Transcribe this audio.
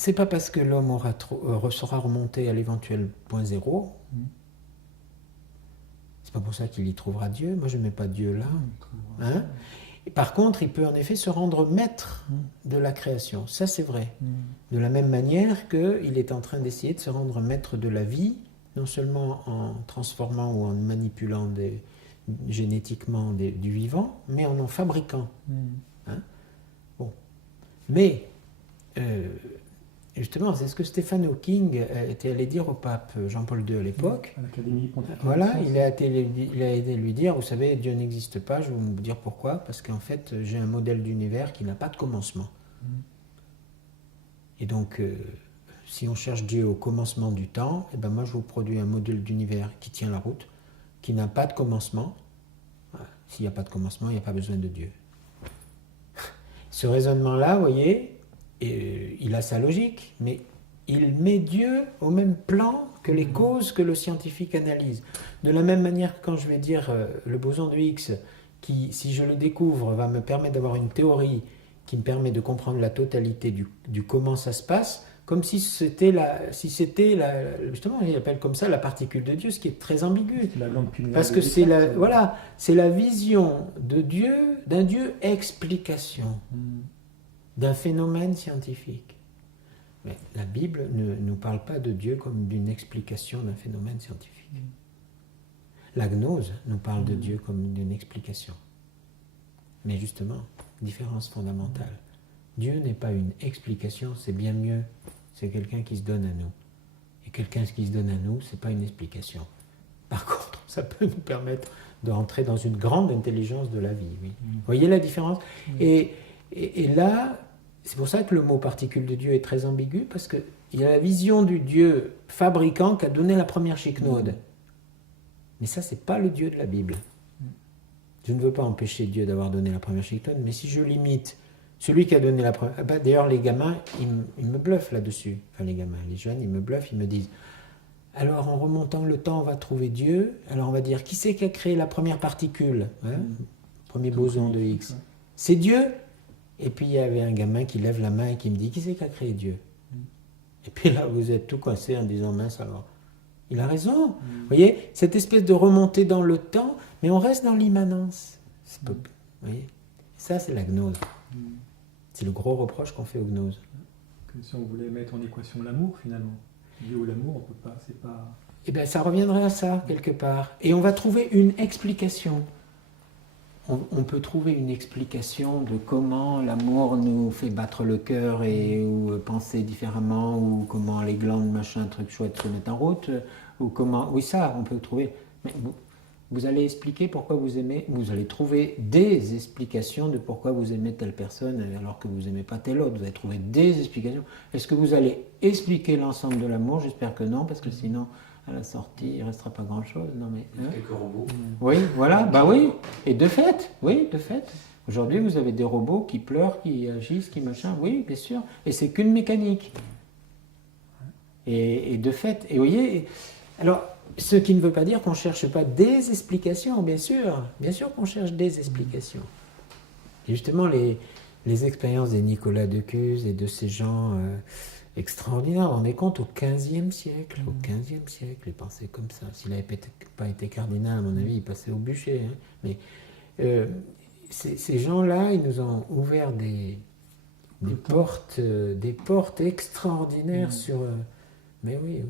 c'est pas parce que l'homme sera remonté à l'éventuel point zéro, c'est pas pour ça qu'il y trouvera Dieu. Moi, je ne mets pas Dieu là. Hein? Et par contre, il peut en effet se rendre maître de la création. Ça, c'est vrai. De la même manière qu'il est en train d'essayer de se rendre maître de la vie, non seulement en transformant ou en manipulant génétiquement du vivant, mais en fabriquant. Hein? Bon. Mais, justement, c'est ce que Stephen Hawking était allé dire au pape Jean-Paul II à l'époque. À l'Académie pontificale. Voilà, il a été lui dire, vous savez, Dieu n'existe pas, je vais vous dire pourquoi, parce qu'en fait, j'ai un modèle d'univers qui n'a pas de commencement. Et donc, si on cherche Dieu au commencement du temps, eh ben moi je vous produis un modèle d'univers qui tient la route, qui n'a pas de commencement. Voilà. S'il n'y a pas de commencement, il n'y a pas besoin de Dieu. Ce raisonnement-là, vous voyez, il a sa logique, mais il met Dieu au même plan que les causes que le scientifique analyse. De la même manière que quand je vais dire le boson de Higgs, qui, si je le découvre, va me permettre d'avoir une théorie qui me permet de comprendre la totalité du comment ça se passe, comme si c'était justement, il appelle comme ça la particule de Dieu, ce qui est très ambigu. Parce que c'est la vision de Dieu, d'un Dieu explication, d'un phénomène scientifique. Mais la Bible ne nous parle pas de Dieu comme d'une explication d'un phénomène scientifique. La gnose nous parle de Dieu comme d'une explication. Mais justement, différence fondamentale. Dieu n'est pas une explication, c'est bien mieux. C'est quelqu'un qui se donne à nous. Et quelqu'un qui se donne à nous, c'est pas une explication. Par contre, ça peut nous permettre de rentrer dans une grande intelligence de la vie. Oui. Vous voyez la différence ? Et là, c'est pour ça que le mot particule de Dieu est très ambigu, parce qu'il y a la vision du Dieu fabricant qui a donné la première chiquenaude. Mais ça, c'est pas le Dieu de la Bible. Je ne veux pas empêcher Dieu d'avoir donné la première chiquenaude, mais si je limite celui qui a donné la première... D'ailleurs, les gamins, ils me bluffent là-dessus. Enfin, les gamins, les jeunes, ils me bluffent, ils me disent... Alors, en remontant le temps, on va trouver Dieu. Alors, on va dire, qui c'est qui a créé la première particule, hein, premier boson de Higgs? C'est Dieu. Et puis, il y avait un gamin qui lève la main et qui me dit, qui c'est qui a créé Dieu? Et puis là, vous êtes tout coincé en disant, mince alors. Il a raison. Vous voyez, cette espèce de remontée dans le temps, mais on reste dans l'immanence. Vous voyez, ça, c'est la gnose. C'est le gros reproche qu'on fait aux gnoses. Que si on voulait mettre en équation l'amour, finalement. Dieu ou l'amour, on peut pas, c'est pas... Eh bien, ça reviendrait à ça, quelque part. Et on va trouver une explication. On peut trouver une explication de comment l'amour nous fait battre le cœur ou penser différemment, ou comment les glandes, machin, truc chouette se mettent en route, ou comment... Oui, ça, on peut trouver. Mais vous allez expliquer pourquoi vous aimez, vous allez trouver des explications de pourquoi vous aimez telle personne alors que vous n'aimez pas telle autre. Vous allez trouver des explications. Est-ce que vous allez expliquer l'ensemble de l'amour? J'espère que non, parce que sinon, à la sortie, il ne restera pas grand-chose. Non, mais, hein? Quelques robots. Oui, voilà, bah oui. Et de fait, oui, de fait. Aujourd'hui, vous avez des robots qui pleurent, qui agissent, qui machin. Oui, bien sûr. Et c'est qu'une mécanique. Et de fait, et vous voyez, alors... Ce qui ne veut pas dire qu'on ne cherche pas des explications, bien sûr qu'on cherche des explications. Et justement, les expériences des Nicolas de Cuse et de ces gens extraordinaires, on est compte au XVe siècle, ils pensaient comme ça. S'il n'avait pas été cardinal, à mon avis, il passait au bûcher. Hein. Mais ces gens-là, ils nous ont ouvert des portes extraordinaires sur... mais oui.